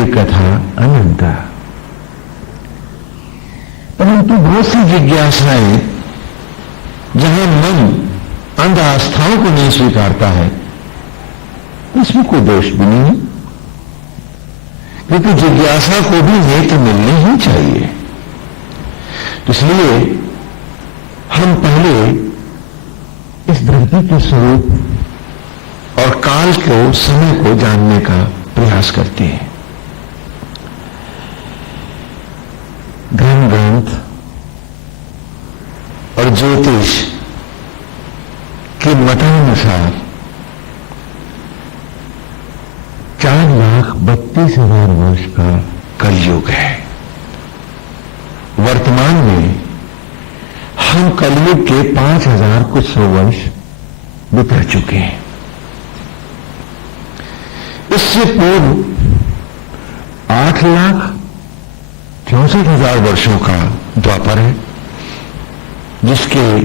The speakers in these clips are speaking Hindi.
ये कथा अनंता। परंतु बहुत सी जिज्ञासाएं जहां मन अंध आस्थाओं को नहीं स्वीकारता है, इसमें कोई दोष भी नहीं है, क्योंकि जिज्ञासा को भी नेत्र मिलने ही चाहिए। तो इसलिए हम पहले इस धरती के स्वरूप और काल को, समय को जानने का प्रयास करते हैं। धर्म ग्रंथ और ज्योतिष के मतानुसार 4,32,000 वर्ष का कलयुग है। वर्तमान में हम कलयुग के 5,000 कुछ सौ वर्ष बिता चुके हैं। इससे पूर्व 8,64,000 वर्षों का द्वापर है, जिसके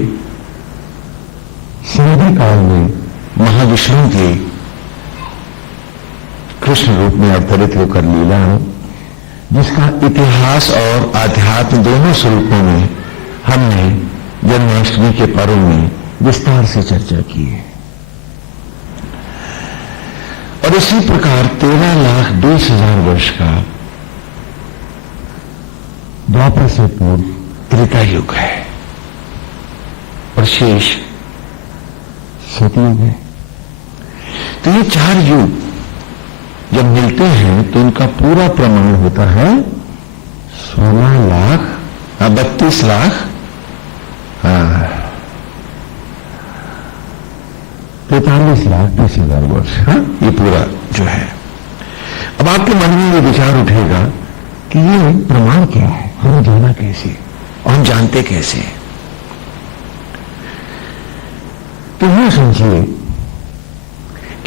समाधि काल में महाविष्णु के कृष्ण रूप में अवतरित होकर लीला है, जिसका इतिहास और आध्यात्म दोनों स्वरूपों में हमने जन्माष्टमी के पर्व में विस्तार से चर्चा की है। और इसी प्रकार 13,20,000 वर्ष का द्वापर से पूर्व त्रेता युग है और शेष सतयुग है। तो ये 4 युग जब मिलते हैं तो उनका पूरा प्रमाण होता है 16 लाख 32 लाख 43,20,000 वर्ष। ये पूरा जो है। अब आपके मन में ये विचार उठेगा कि ये प्रमाण क्या है, हमें जाना कैसे और हम जानते कैसे। तो यह समझिए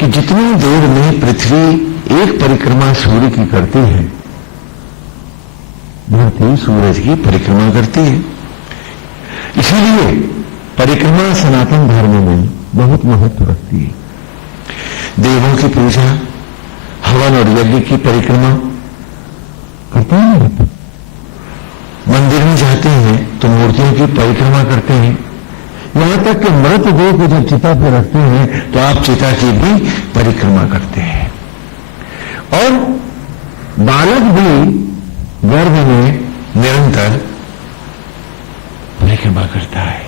कि जितनी देर में पृथ्वी एक परिक्रमा सूर्य की करती है, धरती सूरज की परिक्रमा करती है। इसीलिए परिक्रमा सनातन धर्म में बहुत महत्व रखती है। देवों की पूजा, हवन और यज्ञ की परिक्रमा करते हैं। मंदिर में जाते हैं तो मूर्तियों की परिक्रमा करते हैं। यहां तक कि मृतदेह को जब चिता पर रखते हैं तो आप चिता की भी परिक्रमा करते हैं। और बालक भी गर्भ में निरंतर परिक्रमा करता है,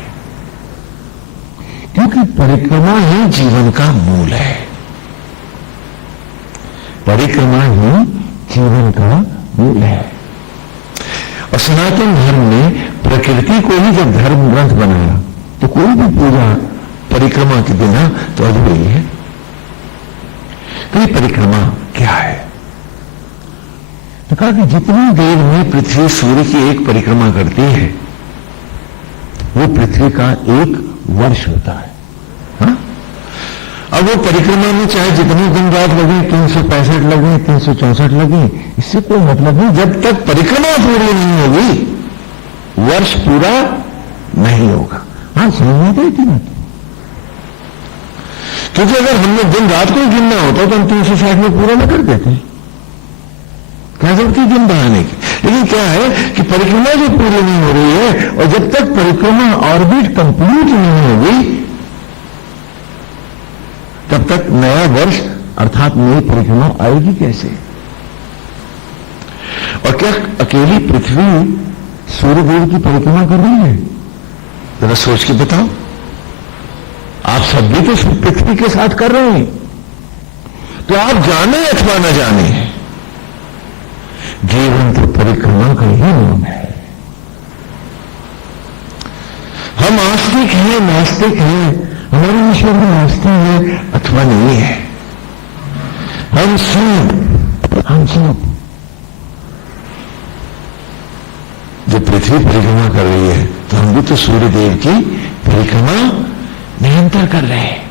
क्योंकि परिक्रमा ही जीवन का मूल है। परिक्रमा ही जीवन का मूल है। और सनातन धर्म ने प्रकृति को ही जब धर्म ग्रंथ बनाया तो कोई भी पूजा परिक्रमा के बिना तो अधूरी है। तो ये परिक्रमा क्या है? तो कहा कि जितनी देर में पृथ्वी सूर्य की एक परिक्रमा करती है वो पृथ्वी का एक वर्ष होता है। हाँ? अब वो परिक्रमा में चाहे जितने दिन रात लगे, 365 लगे, 364 लगे, इससे कोई मतलब नहीं। जब तक परिक्रमा पूरी नहीं होगी वर्ष पूरा नहीं होगा। हाँ, समझ में तो इतनी बात। क्योंकि अगर हमने दिन रात को गिनना होता तो हम 360 में पूरा न कर देते। क्या जरूरत है दिन बढ़ाने की? लेकिन क्या है कि परिक्रमा जो पूरी नहीं हो रही है, और जब तक परिक्रमा ऑर्बिट कंप्लीट नहीं होगी तब तक नया वर्ष अर्थात नई परिक्रमा आएगी कैसे? और क्या अकेली पृथ्वी सूर्यदेव की परिक्रमा कर रही है? जरा सोच के बताओ। आप सब भी तो पृथ्वी के साथ कर रहे हैं। तो आप जाने अथवा न जाने, जीवन तो परिक्रमा का ही नाम है। हम आस्तिक हैं, नास्तिक हैं, हमारे ईश्वर में आस्था है अथवा नहीं है, हम सब जो पृथ्वी परिक्रमा कर रही है तो हम भी तो सूर्य देव की परिक्रमा निरंतर कर रहे हैं।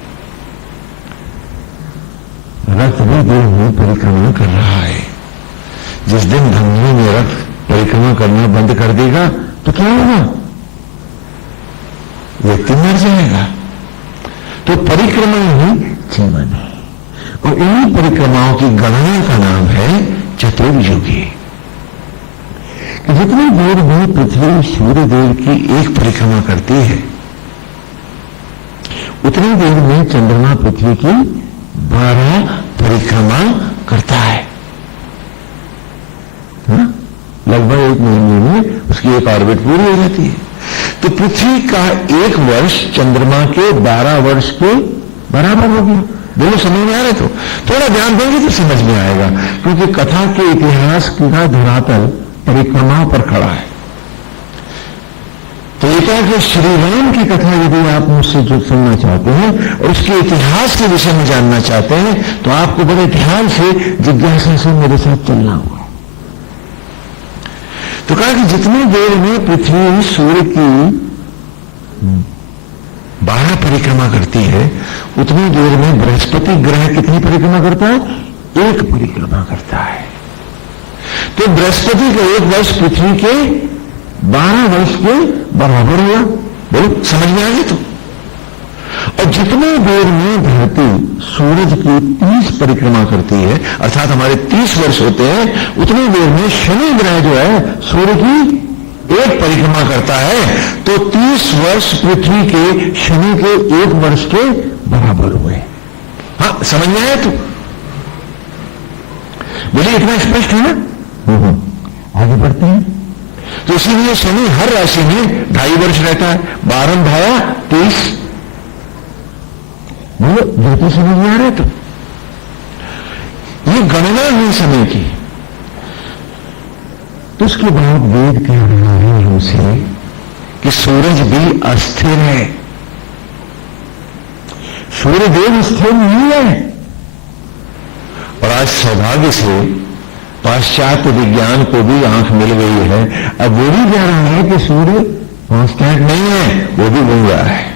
रथ भी देव में परिक्रमा कर रहा है। जिस दिन धमनी में रथ परिक्रमा करना बंद कर देगा तो क्या होगा? व्यक्ति मर जाएगा। तो परिक्रमा ही जीवन है। और इन्हीं परिक्रमाओं की गणना का नाम है चतुर्युगी, कि जितनी देर में पृथ्वी सूर्य देव की एक परिक्रमा करती है, उतनी देर में चंद्रमा पृथ्वी की 12 परिक्रमा करता है। लगभग 1 महीने में उसकी एक ऑर्बिट पूरी हो जाती है। तो पृथ्वी का 1 वर्ष चंद्रमा के 12 वर्ष के बराबर हो गया। दोनों समझ में आ रहे, तो थोड़ा ध्यान देंगे तो समझ में आएगा, क्योंकि कथा के इतिहास का धरातल परिक्रमा पर खड़ा है। तो ये कहा कि श्री राम की कथा यदि आप मुझसे जो सुनना चाहते हैं और उसके इतिहास के विषय में जानना चाहते हैं, तो आपको बड़े ध्यान से जिज्ञासा से मेरे साथ चलना होगा। तो कहा कि जितनी देर में पृथ्वी सूर्य की 12 परिक्रमा करती है, उतनी देर में बृहस्पति ग्रह कितनी परिक्रमा करता है? 1 परिक्रमा करता है। तो बृहस्पति का 1 वर्ष पृथ्वी के 12 वर्ष के बराबर हुआ। बोलो, समझ में आ गई? तो और जितनी देर में धरती सूरज की 30 परिक्रमा करती है, अर्थात हमारे 30 वर्ष होते हैं, उतनी देर में शनि ग्रह जो है सूर्य की 1 परिक्रमा करता है। तो 30 वर्ष पृथ्वी के शनि के 1 वर्ष के बराबर हुए। हाँ, समझ में आया? तो बोलिए, इतना स्पष्ट है ना? आगे बढ़ते हैं। तो इसीलिए शनि हर राशि में 2.5 वर्ष रहता है। 12 ढाया 30। बोलो, ज्योतिष समझ में आ रहा है? तो ये गणना है समय की। तो उसके बाद वेद कह रहा है हमसे कि सूरज भी अस्थिर है। सूर्यदेव स्थिर नहीं है। और आज सौभाग्य से पाश्चात्य विज्ञान को भी आंख मिल गई है। अब वो भी कह रहा है कि सूर्य कांस्टेंट नहीं है, वो भी घूम रहा है।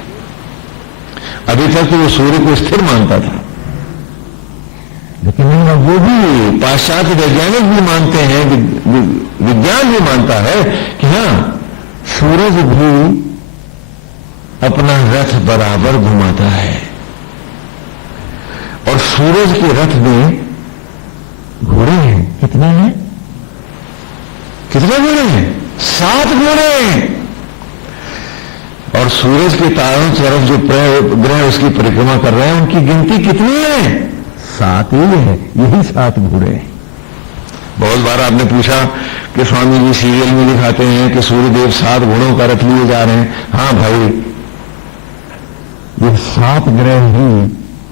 अभी तक तो वो सूर्य को स्थिर मानता था, लेकिन वो भी पाश्चात्य वैज्ञानिक भी मानते हैं, विज्ञान भी मानता है कि हां, सूरज भी अपना रथ बराबर घुमाता है। और सूरज के रथ में घोड़े हैं। कितने हैं? कितने घोड़े हैं? 7 घोड़े हैं। और सूरज के चारों तरफ जो ग्रह उसकी परिक्रमा कर रहे हैं, उनकी गिनती कितनी है? 7 ही है। यही 7 घोड़े हैं। बहुत बार आपने पूछा कि स्वामी जी सीरियल में दिखाते हैं कि सूर्यदेव 7 घोड़ों का रथ लिए जा रहे हैं। हां भाई, ये 7 ग्रह ही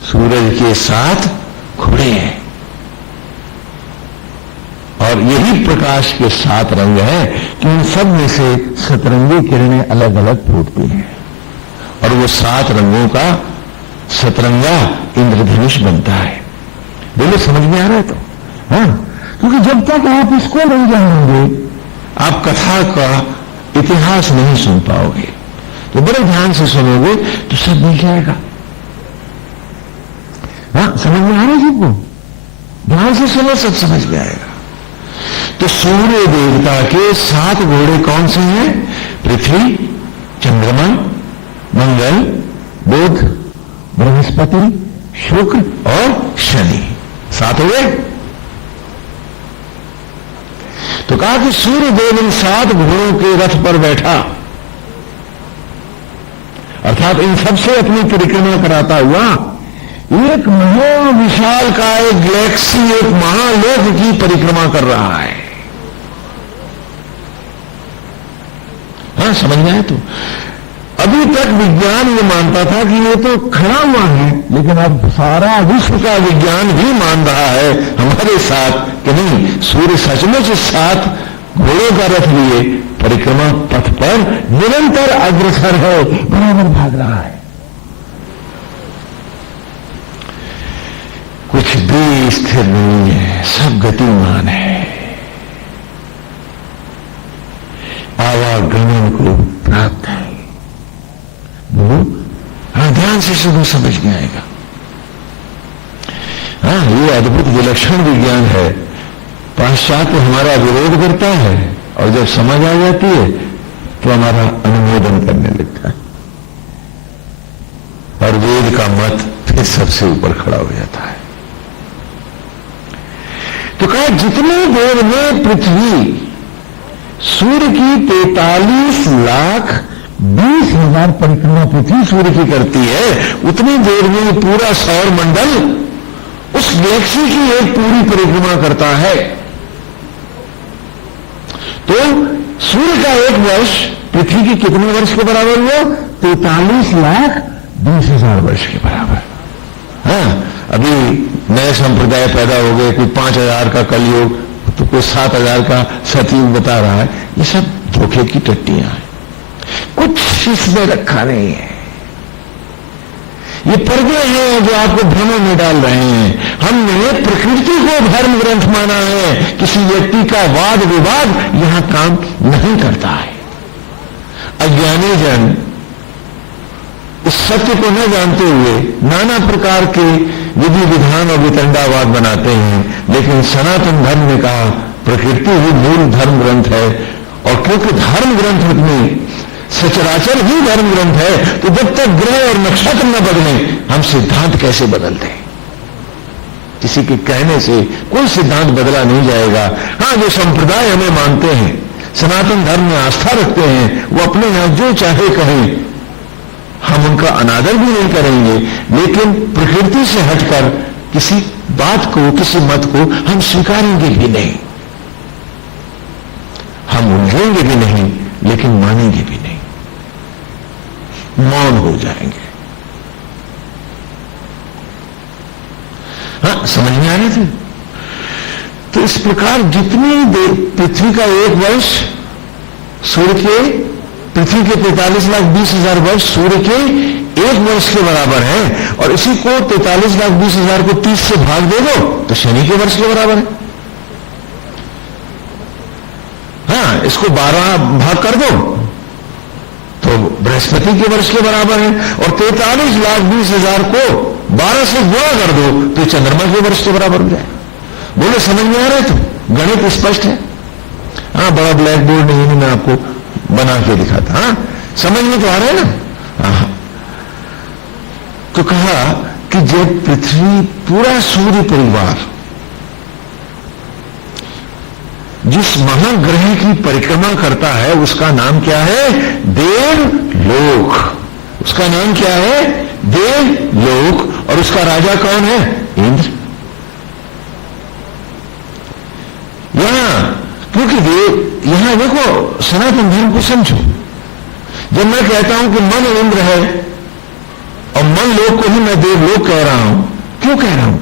सूरज के 7 घोड़े हैं। और यही प्रकाश के 7 रंग हैं कि इन सब में से सतरंगी किरणें अलग अलग फूटती हैं, और वो 7 रंगों का सतरंगा इंद्रधनुष बनता है। बोलो, समझ में आ रहा है? तो हाँ, क्योंकि जब तक आप इसको नहीं जानेंगे, आप कथा का इतिहास नहीं सुन पाओगे। तो बड़े ध्यान से सुनोगे तो सब मिल जाएगा। हाँ, समझ में आ रहा है? सबको ध्यान से सुनो, सब समझ में आएगा। तो सूर्य देवता के 7 घोड़े कौन से हैं? पृथ्वी, चंद्रमा, मंगल, बुध, बृहस्पति, शुक्र और शनि। 7 हो गए। तो कहा कि सूर्य देव इन 7 घोड़ों के रथ पर बैठा, अर्थात इन सबसे अपनी परिक्रमा कराता हुआ एक महाविशाल का एक गैलेक्सी, एक महालोक की परिक्रमा कर रहा है। हाँ, समझ में आया? तो अभी तक विज्ञान ये मानता था कि ये तो खड़ा हुआ है, लेकिन अब सारा विश्व का विज्ञान भी मान रहा है हमारे साथ कि नहीं, सूर्य सचमुच 7 घोड़ों का रथ लिए परिक्रमा पथ पर निरंतर अग्रसर है, बराबर भाग रहा है। कुछ भी स्थिर नहीं है, सब गतिमान है। आवागमन को प्राप्त है। बोलो, हाँ, ध्यान से सुनो, समझ में आएगा। हाँ, ये अद्भुत विलक्षण विज्ञान है। पाश्चात्य हमारा विरोध करता है, और जब समझ आ जाती है तो हमारा अनुमोदन करने लगता है, और वेद का मत फिर सबसे ऊपर खड़ा हो जाता है। तो कहा जितनी देर में पृथ्वी सूर्य की 43,20,000 परिक्रमा पृथ्वी सूर्य की करती है, उतनी देर में पूरा सौर मंडल उस गैलेक्सी की एक पूरी परिक्रमा करता है। तो सूर्य का एक वर्ष पृथ्वी की कितने वर्ष के बराबर हुआ? 43,20,000 वर्ष के बराबर। हाँ, अभी नए संप्रदाय पैदा हो गए, कोई 5,000 का कलयुग, तो कोई 7,000 का सतयुग बता रहा है। ये सब धोखे की टट्टियां हैं, कुछ इसमें रखा नहीं है। ये पर्दे हैं जो आपको भ्रम में डाल रहे हैं। हमने प्रकृति को धर्म ग्रंथ माना है, किसी व्यक्ति का वाद विवाद यहां काम नहीं करता है। अज्ञानी जन इस सत्य को न जानते हुए नाना प्रकार के विधि विधान और वितंडावाद बनाते हैं, लेकिन सनातन धर्म ने कहा प्रकृति ही मूल धर्म ग्रंथ है। और क्योंकि धर्म ग्रंथ में सचराचर ही धर्म ग्रंथ है, तो जब तक ग्रह और नक्षत्र न बदले हम सिद्धांत कैसे बदल दें? किसी के कहने से कोई सिद्धांत बदला नहीं जाएगा। हां, जो संप्रदाय हमें मानते हैं, सनातन धर्म में आस्था रखते हैं, वो अपने यहां जो चाहे कहें, हम उनका अनादर भी नहीं करेंगे, लेकिन प्रकृति से हटकर किसी बात को, किसी मत को हम स्वीकारेंगे भी नहीं। हम उलझेंगे भी नहीं, लेकिन मानेंगे भी नहीं, मौन हो जाएंगे। हाँ, समझ में आ रही थी? तो इस प्रकार जितनी देर पृथ्वी का एक वर्ष सूर्य के, पृथ्वी के 43,20,000 वर्ष सूर्य के एक वर्ष के बराबर है, और इसी को 43,20,000 को 30 से भाग दे दो तो शनि के वर्ष के बराबर है। हाँ, इसको 12 भाग कर दो तो बृहस्पति के वर्ष के बराबर है, और 43,20,000 को 12 से गुणा कर दो तो चंद्रमा के वर्ष के बराबर हो जाए। बोले समझ में आ रहा है? तो गणित स्पष्ट है। हाँ, बड़ा ब्लैक बोर्ड नहीं, मैं आपको बना के दिखाता। हाँ, समझ में तो आ रहा है ना? हाँ। तो कहा कि जब पृथ्वी, पूरा सूर्य परिवार जिस महाग्रह की परिक्रमा करता है उसका नाम क्या है? देवलोक। उसका नाम क्या है? देवलोक। और उसका राजा कौन है? इंद्र। यहां क्योंकि यहां देखो, सनातन धर्म को समझो। जब मैं कहता हूं कि मन इंद्र है और मन लोक को ही मैं देवलोक कह रहा हूं, क्यों कह रहा हूं?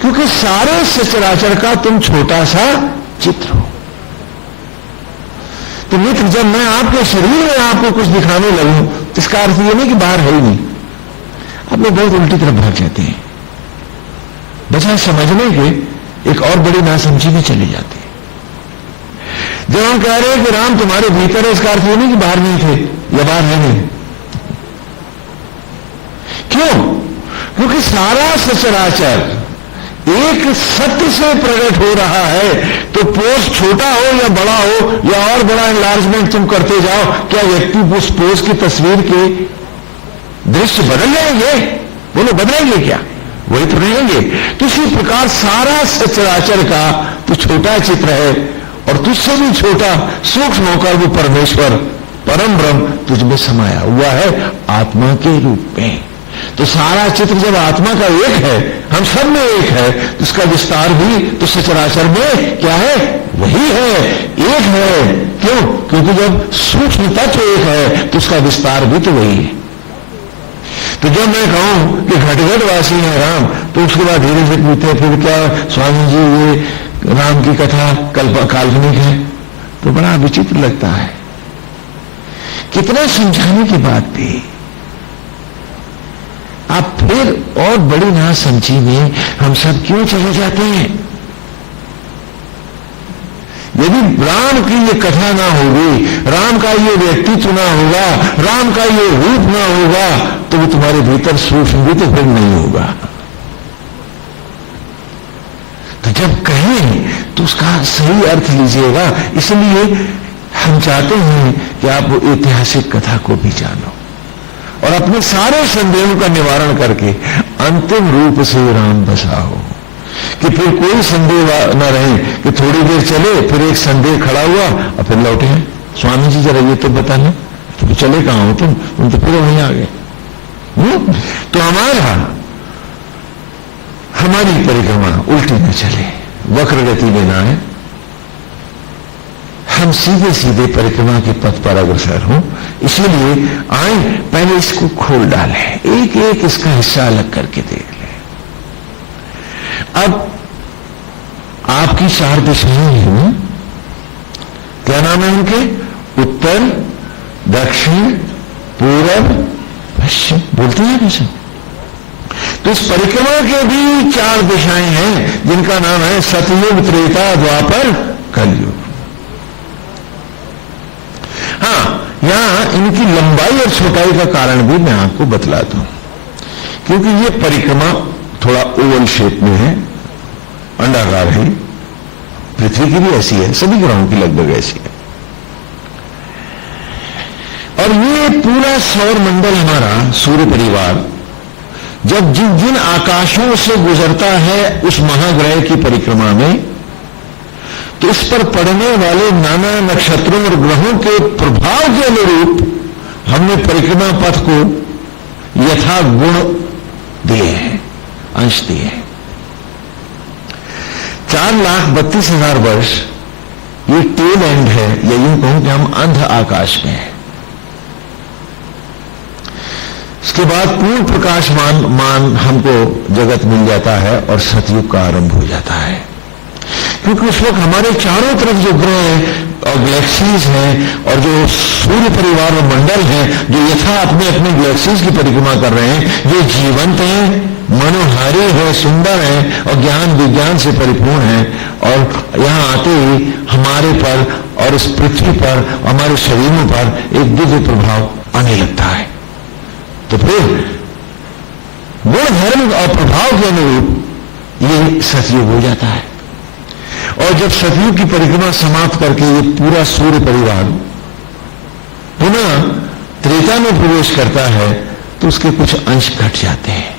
क्योंकि सारे सचराचर का तुम छोटा सा चित्र हो। तो मित्र, जब मैं आपके शरीर में आपको कुछ दिखाने लगूं तो इसका अर्थ यह नहीं कि बाहर है ही नहीं। आप लोग बहुत उल्टी तरफ भाग जाते हैं, बजाय समझने के एक और बड़ी नासमझी में चले जाते हैं। जब हम कह रहे हैं कि राम तुम्हारे भीतर है, इसका अर्थ यह नहीं कि बाहर नहीं थे या बाहर है नहीं। क्यों? क्योंकि सारा सचराचर एक सत्य से प्रकट हो रहा है। तो पोस्ट छोटा हो या बड़ा हो या और बड़ा एनलार्जमेंट तुम करते जाओ, क्या व्यक्ति उस पोस्ट की तस्वीर के दृश्य बदल जाएंगे? बोलो, बदलेंगे क्या? वही तो रहेंगे। तो इसी प्रकार सारा सचराचर का तो छोटा चित्र है, और तुझसे भी छोटा सूक्ष्म होकर वो परमेश्वर परम ब्रह्म तुझ में समाया हुआ है आत्मा के रूप में। तो सारा चित्र जब आत्मा का एक है, हम सब में एक है, तो उसका विस्तार भी तो सचराचर में क्या है? वही है, एक है। क्यों? क्योंकि जब सूक्ष्म तत्व एक है तो उसका विस्तार भी तो वही है। तो जब मैं कहूं कि घटघटवासी है राम, तो उसके बाद धीरे से पूछते फिर क्या स्वामी जी ये राम की कथा काल्पनिक है? तो बड़ा विचित्र लगता है। कितना समझाने के बाद भी आप फिर और बड़ी नासमझी में हम सब क्यों चले जाते हैं? यदि राम की ये कथा ना होगी, राम का ये व्यक्तित्व ना होगा, राम का ये रूप ना होगा, तो वो तुम्हारे भीतर सूक्ष्म भी तो फिर नहीं होगा। तो जब कहें तो उसका सही अर्थ लीजिएगा। इसलिए हम चाहते हैं कि आप वो ऐतिहासिक कथा को भी जानो और अपने सारे संदेहों का निवारण करके अंतिम रूप से राम बसा हो। कि फिर कोई संदेह न रहे कि थोड़ी देर चले फिर एक संदेह खड़ा हुआ और फिर लौटे हैं। स्वामी जी जरा ये तो बताने, तो चले कहां हो तुम तो फिर वहीं आ गए। तो हमारी परिक्रमा उल्टी न चले, वक्र गति में ना आए, हम सीधे सीधे परिक्रमा के पथ पर अग्रसर हों। इसीलिए आए पहले इसको खोल डालें, एक एक इसका हिस्सा अलग करके देख लें। अब आपकी 4 दिशाएं हैं, क्या नाम है उनके? उत्तर, दक्षिण, पूरब, पश्चिम। बोलते हैं कैसे? तो इस परिक्रमा के भी 4 दिशाएं हैं जिनका नाम है सतयुग, त्रेता, द्वापर, कलयुग। हाँ, यहां इनकी लंबाई और छोटाई का कारण भी मैं आपको बतलाता हूं, क्योंकि ये परिक्रमा थोड़ा ओवल शेप में है, अंडाकार है। पृथ्वी की भी ऐसी है, सभी ग्रहों की लगभग ऐसी है। और ये पूरा सौर मंडल हमारा सूर्य परिवार जब जिन जिन आकाशों से गुजरता है उस महाग्रह की परिक्रमा में, तो इस पर पड़ने वाले नाना नक्षत्रों और ग्रहों के प्रभाव के अनुरूप हमने परिक्रमा पथ को यथा गुण दिए हैं, अंश दिए हैं। 4,32,000 वर्ष ये टेल एंड है, या यूं कहूं कि हम अंध आकाश में हैं। इसके बाद पूर्ण प्रकाशमान हमको जगत मिल जाता है और सतयुग का आरंभ हो जाता है, क्योंकि उस वक्त हमारे चारों तरफ जो ग्रह हैं और गैलेक्सीज हैं और जो सूर्य परिवार और मंडल हैं, जो यथा अपने अपने गैलेक्सीज की परिक्रमा कर रहे हैं, ये जीवंत हैं, मनोहारी है, सुंदर हैं और ज्ञान विज्ञान से परिपूर्ण हैं। और यहां आते ही हमारे पर और इस पृथ्वी पर, हमारे शरीरों पर एक दिव्य प्रभाव आने लगता है। तो फिर गुण धर्म और प्रभाव के अनुरूप ये सतयुग हो जाता है। और जब सतयुग की परिक्रमा समाप्त करके ये पूरा सूर्य परिवार पुनः त्रेता में प्रवेश करता है, तो उसके कुछ अंश घट जाते हैं।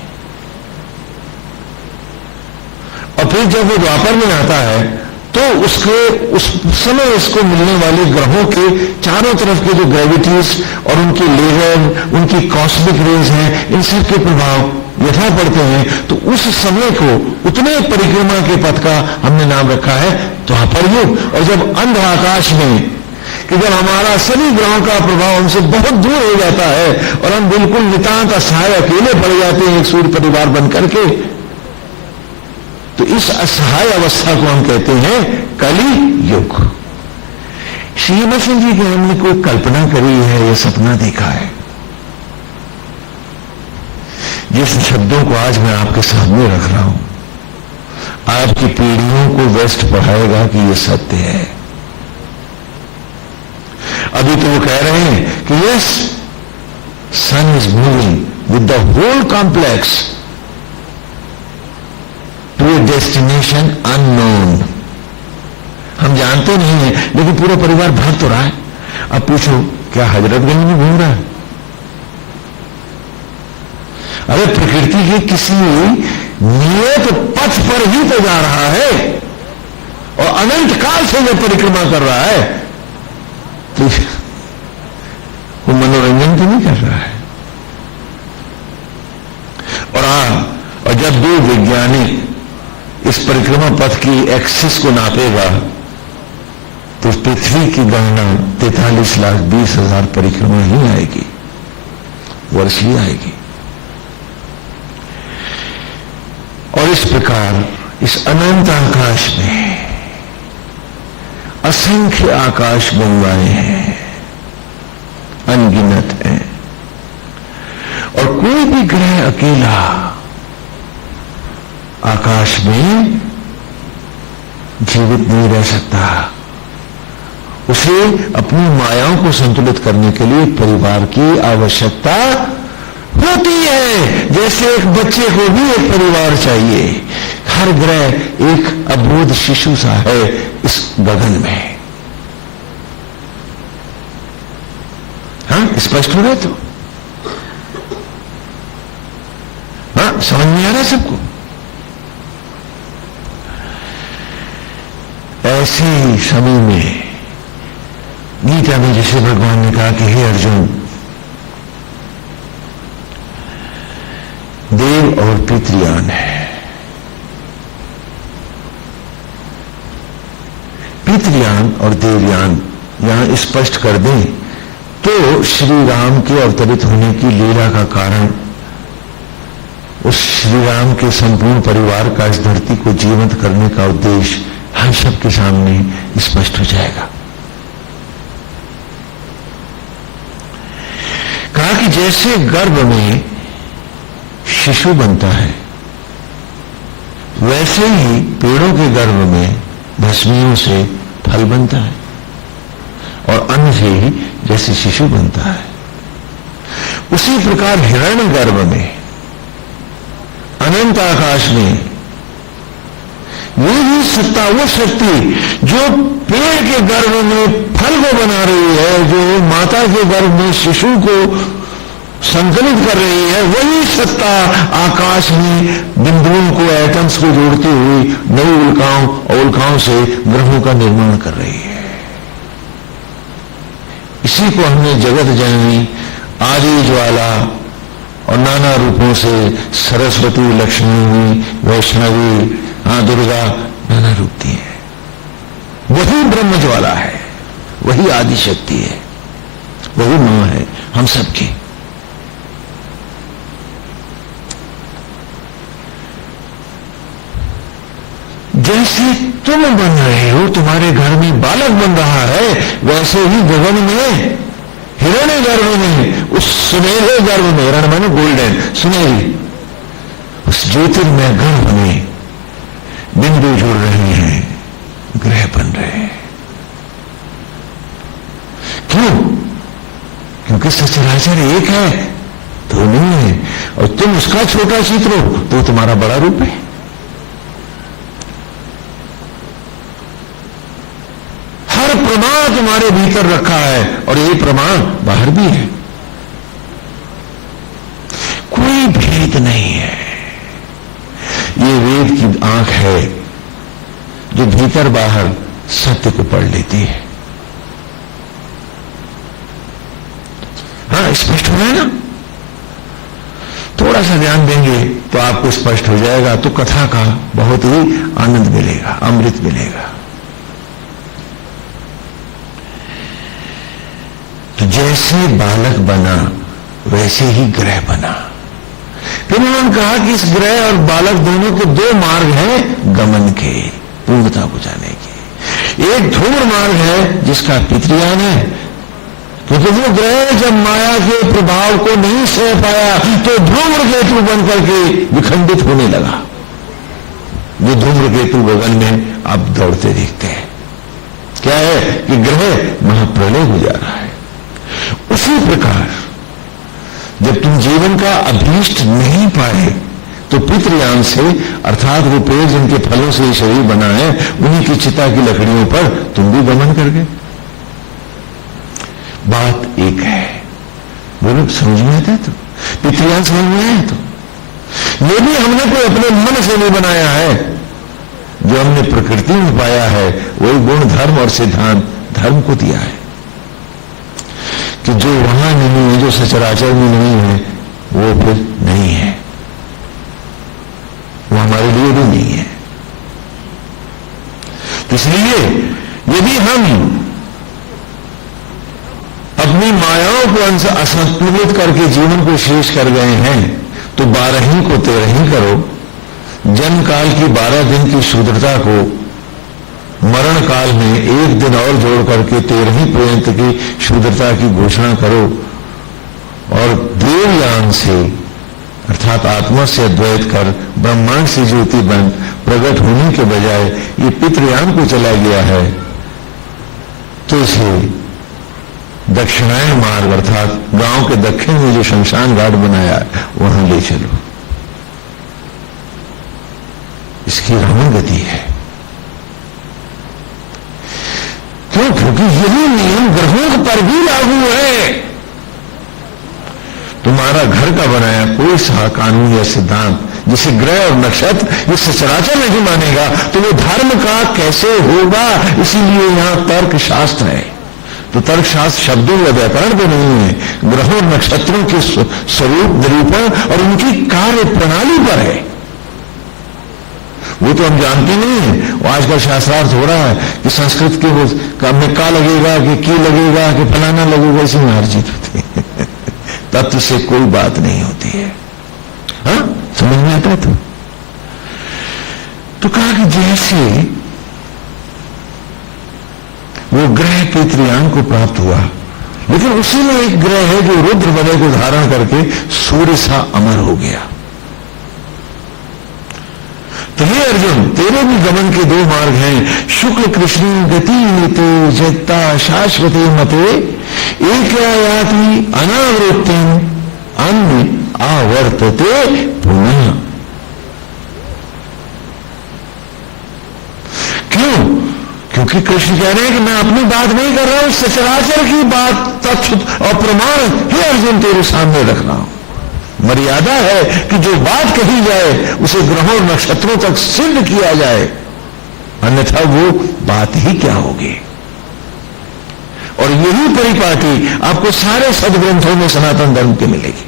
और फिर जब वो द्वापर में आता है, तो उसके उस समय इसको मिलने वाले ग्रहों के चारों तरफ के जो ग्रेविटीज और उनके लेजर, उनकी कॉस्मिक रेज हैं, इन सब के प्रभाव यथा पड़ते हैं। तो उस समय को उतने परिक्रमा के पथ का हमने नाम रखा है द्वापर युग। और जब अंध आकाश में कि जब हमारा सभी ग्रहों का प्रभाव हमसे बहुत दूर हो जाता है और हम बिल्कुल नितांत असहाय अकेले पड़ जाते हैं एक सूर्य परिवार बन करके, तो इस असहाय अवस्था को हम कहते हैं कली युग। श्रीमत सिंह जी की हमने कोई कल्पना करी है या सपना देखा है? जिस शब्दों को आज मैं आपके सामने रख रहा हूं, आपकी पीढ़ियों को वेस्ट पढ़ाएगा कि यह सत्य है। अभी तो वो कह रहे हैं कि yes, sun is moving with the whole complex to a destination unknown. हम जानते नहीं है, लेकिन पूरा परिवार भाग तो रहा है। अब पूछो, क्या हजरतगंज में घूम रहा है? अरे प्रकृति के किसी नियत पथ पर ही तो जा रहा है और अनंत काल से जो परिक्रमा कर रहा है, तो वो मनोरंजन तो नहीं कर रहा है। और जब दो वैज्ञानिक इस परिक्रमा पथ की एक्सिस को नापेगा, तो पृथ्वी की गणना 43,20,000 परिक्रमा ही आएगी, वर्ष ही आएगी। और इस प्रकार इस अनंत आकाश में असंख्य आकाश गंगाएं हैं, अनगिनत हैं, और कोई भी ग्रह अकेला आकाश में जीवित नहीं रह सकता। उसे अपनी मायाओं को संतुलित करने के लिए परिवार की आवश्यकता होती है। जैसे एक बच्चे को भी एक परिवार चाहिए, हर ग्रह एक अबोध शिशु सा है इस गगन में। हाँ, स्पष्ट हो रहा है? तो हाँ, समझ में आ रहा है सबको? ऐसे ही समय में गीता में जैसे भगवान ने कहा कि हे अर्जुन, देव और पितृयान है। पितृयान और देवयान यहां स्पष्ट कर दें तो श्री राम के अवतरित होने की लीला का कारण, उस श्री राम के संपूर्ण परिवार का इस धरती को जीवंत करने का उद्देश्य हम सबके सामने स्पष्ट हो जाएगा। कहा कि जैसे गर्भ में शिशु बनता है, वैसे ही पेड़ों के गर्भ में भस्मियों से फल बनता है, और अन्न से ही जैसे शिशु बनता है, उसी प्रकार हिरण्य गर्भ में, अनंत आकाश में यही सत्ता, वो शक्ति जो पेड़ के गर्भ में फल को बना रही है, जो माता के गर्भ में शिशु को संकलित कर रही है, वही सत्ता आकाश में बिंदुओं को, एटम्स को जोड़ती हुई नई उल्काओं और उल्काओं से ग्रहों का निर्माण कर रही है। इसी को हमने जगत जननी, आदि ज्वाला और नाना रूपों से सरस्वती, लक्ष्मी, वैष्णवी, दुर्गा, नाना रूप दिए हैं। वही ब्रह्म ज्वाला है, वही आदि शक्ति है, वही मां है हम सबकी। जैसे तुम बन रहे हो, तुम्हारे घर में बालक बन रहा है, वैसे ही गगन में, हिरण्य गर्भ में, उस सुनहरे गर्भ में, हिरण्य माने गोल्डन, सुनहरी, उस ज्योतिर्मय गर्भ में बिंदु जुड़ रहे हैं, ग्रह बन रहे हैं। क्यों? क्योंकि सचराचर एक है, तो नहीं है, और तुम उसका छोटा चित्र हो तो तुम्हारा बड़ा रूप है। हर प्रमाण तुम्हारे भीतर रखा है, और ये प्रमाण बाहर भी है, कोई भेद नहीं है। ये वेद की आंख है जो भीतर बाहर सत्य को पढ़ लेती है। हाँ, स्पष्ट हो रहा है ना? थोड़ा सा ध्यान देंगे तो आपको स्पष्ट हो जाएगा, तो कथा का बहुत ही आनंद मिलेगा, अमृत मिलेगा। तो जैसे बालक बना वैसे ही ग्रह बना। फिर उन्होंने कहा कि इस ग्रह और बालक दोनों के दो मार्ग हैं गमन के, पूर्णता को जाने के। एक ध्रुव मार्ग है जिसका पितृयान है, क्योंकि वो ग्रह जब माया के प्रभाव को नहीं सह पाया तो धूम्रकेतु बन करके विखंडित होने लगा। ये धूम्रकेतु गगन में अब दौड़ते दिखते हैं। क्या है कि ग्रह महाप्रलय हो जा रहा है। उसी प्रकार जब तुम जीवन का अभीष्ट नहीं पाए तो पितृयान से, अर्थात वो पेड़ जिनके फलों से शरीर बना है, उन्हीं की चिता की लकड़ियों पर तुम भी गमन कर गए। बात एक है, बोलो समझ में आता है? तो पितृयान समझ में आया? तो ये भी हमने कोई अपने मन से नहीं बनाया है, जो हमने प्रकृति में पाया है वही गुण, धर्म और सिद्धांत धर्म को दिया है। कि जो वहां नहीं है, जो सचराचर में नहीं है, वो फिर नहीं है, वो हमारे लिए भी नहीं है। इसलिए यदि हम अपनी मायाओं को असंतुलित करके जीवन को शेष कर गए हैं, तो 12 को 13 करो। जन्म काल की 12 दिन की शुद्धता को मरण काल में 1 दिन और जोड़ करके 13 पर्यंत की शुद्धता की घोषणा करो, और देवयान से अर्थात आत्मा से अद्वैत कर ब्रह्मांड से ज्योति बन प्रकट होने के बजाय ये पितृयान को चला गया है, तो इसे दक्षिणायन मार्ग अर्थात गांव के दक्षिण में जो शमशान घाट बनाया है वहां ले चलो। इसकी रमण गति है। क्यों? क्योंकि यही नियम ग्रहों पर भी लागू है। तुम्हारा घर का बनाया कोई सा कानून या सिद्धांत जिसे ग्रह और नक्षत्र ये सचराचर नहीं मानेगा तो वो धर्म का कैसे होगा। इसीलिए यहां तर्क शास्त्र है। तो तर्क शास्त्र शब्दों या व्याकरण पे नहीं है, ग्रहों और नक्षत्रों के स्वरूप निरूपण और उनकी कार्य प्रणाली पर है। वो तो हम जानते नहीं है। वो आजकल शास्त्रार्थ हो रहा है कि संस्कृत के वो में का लगेगा कि की लगेगा कि फलाना लगेगा, इसी में अर्जित होती है। तत्व से कोई बात नहीं होती है। हाँ, समझ में आता है। तो कहा कि जैसे वो ग्रह के त्रियान को प्राप्त हुआ, लेकिन उसी में एक ग्रह है जो रुद्र वलय को धारण करके सूर्य सा अमर हो गया। तो हे अर्जुन, तेरे भी गमन के दो मार्ग हैं। शुक्ल कृष्ण गति नीति जगता शाश्वती मते एक याति अनावृत्ति अन्य आवर्तते पुनः। क्यों? क्योंकि कृष्ण कह रहे हैं कि मैं अपनी बात नहीं कर रहा हूं, सचराचर की बात तथ्य और प्रमाण हे अर्जुन तेरे सामने रख रहा हूं। मर्यादा है कि जो बात कही जाए उसे ग्रहों और नक्षत्रों तक सिद्ध किया जाए, अन्यथा वो बात ही क्या होगी। और यही परिपाटी आपको सारे सदग्रंथों में सनातन धर्म की मिलेगी।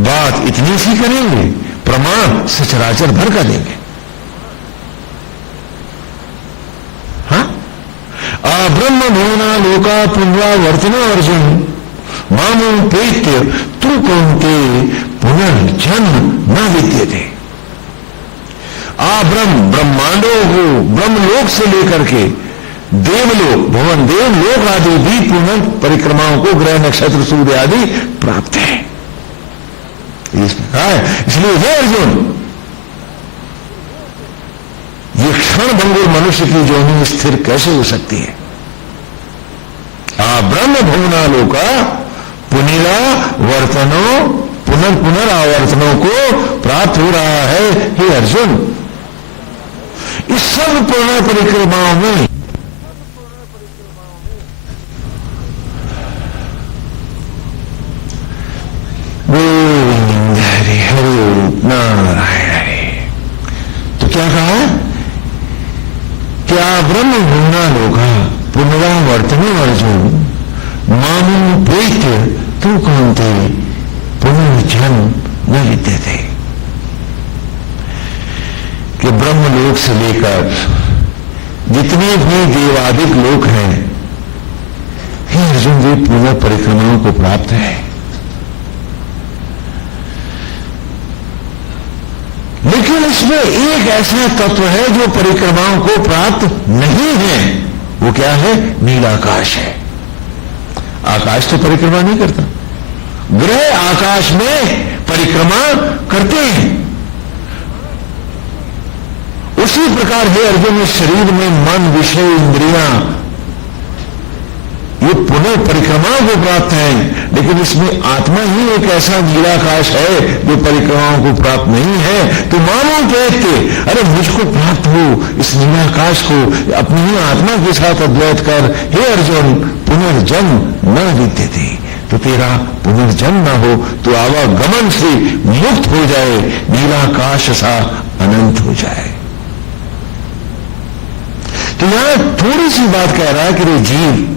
बात इतनी सी करेंगे, प्रमाण सचराचर भर का देंगे। हाँ, ब्रह्म भुवना लोका पुनरावर्तनो अर्जुन मामो प्रेत्य तू कौनते पुनर्जन्म न विद्यते। ब्रह्म ब्रह्मांडों को ब्रह्मलोक से लेकर के देवलोक भुवन देवलोक आदि भी पुनः परिक्रमाओं को ग्रह नक्षत्र सूर्य आदि प्राप्त है। इसमें कहा है, इसलिए हे अर्जुन, ये क्षण भंगुर मनुष्य की जोनी स्थिर कैसे हो सकती है। ब्रह्म भुवना लोका पुनिरा वर्तनों पुनरावर्तनों को प्राप्त हो रहा है। हे अर्जुन, इस सब पुनः परिक्रमाओं में गोविंद हरि हरि नारायण हरि। तो क्या कहा? क्या ब्रह्म भुवना लोका पुनरावर्तनो अर्जुन मामो प्रेत्य तू कौनते पुनर्जन्म न विद्यते। कि ब्रह्मलोक से लेकर जितने भी देवादिक लोक हैं, हे अर्जुन, वे पुनः परिक्रमाओं को प्राप्त है। लेकिन इसमें एक ऐसा तत्व है जो परिक्रमाओं को प्राप्त नहीं है। वो क्या है? नीलाकाश है। आकाश तो परिक्रमा नहीं करता, ग्रह आकाश में परिक्रमा करते हैं। उसी प्रकार हे अर्जुन, इस शरीर में मन विषय इंद्रियां ये पुनः परिक्रमाओं को प्राप्त हैं, लेकिन इसमें आत्मा ही एक ऐसा नीलाकाश है जो परिक्रमाओं को प्राप्त नहीं है। तो मानो कहते, अरे मुझको प्राप्त हो इस नीलाकाश को, अपनी ही आत्मा के साथ अद्वैत कर। हे अर्जुन, पुनर्जन्म न विद्यते। तो तेरा पुनर्जन्म न हो तो आवागमन से मुक्त हो जाए, नीलाकाश सा अनंत हो जाए। तो यहां थोड़ी सी बात कह रहा है कि रे जीव,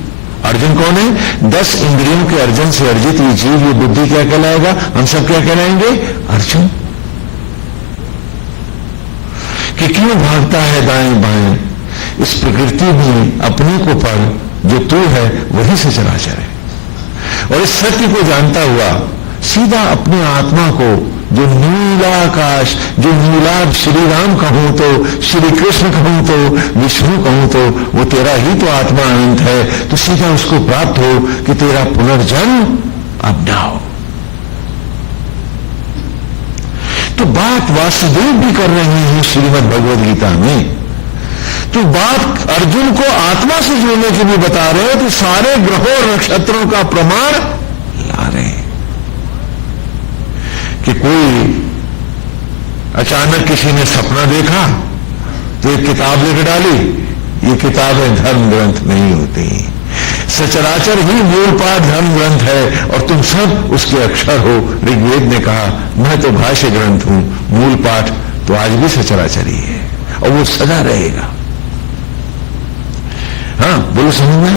अर्जुन कौन है? 10 इंद्रियों के अर्जन से अर्जित ये जीव, ये बुद्धि क्या कहलाएगा? हम सब क्या कहलाएंगे? अर्जुन। कि क्यों भागता है दाएं बाएं? इस प्रकृति में अपने को पढ़, जो तू है वही सचराचर है। और इस सत्य को जानता हुआ सीधा अपने आत्मा को, जो नीलाकाश, जो नीलाभ श्री राम कहूं तो, श्री कृष्ण कहूं तो, विष्णु कहूं तो, वो तेरा ही तो आत्मा अनंत है। तो सीधा उसको प्राप्त हो कि तेरा पुनर्जन्म अब ना हो। तो बात वासुदेव भी कर रहे हैं श्रीमद् भगवद गीता में। तो बात अर्जुन को आत्मा से जोड़ने के लिए बता रहे हैं। तो सारे ग्रहों और नक्षत्रों का प्रमाण ला रहे हैं कि कोई अचानक किसी ने सपना देखा तो एक किताब लिख डाली। ये किताबें धर्म ग्रंथ नहीं होती। सचराचर ही मूल पाठ धर्म ग्रंथ है और तुम सब उसके अक्षर हो। ऋग्वेद ने कहा मैं तो भाष्य ग्रंथ हूं, मूल पाठ तो आज भी सचराचर ही है और वो सदा रहेगा। हाँ बोलो, समझ में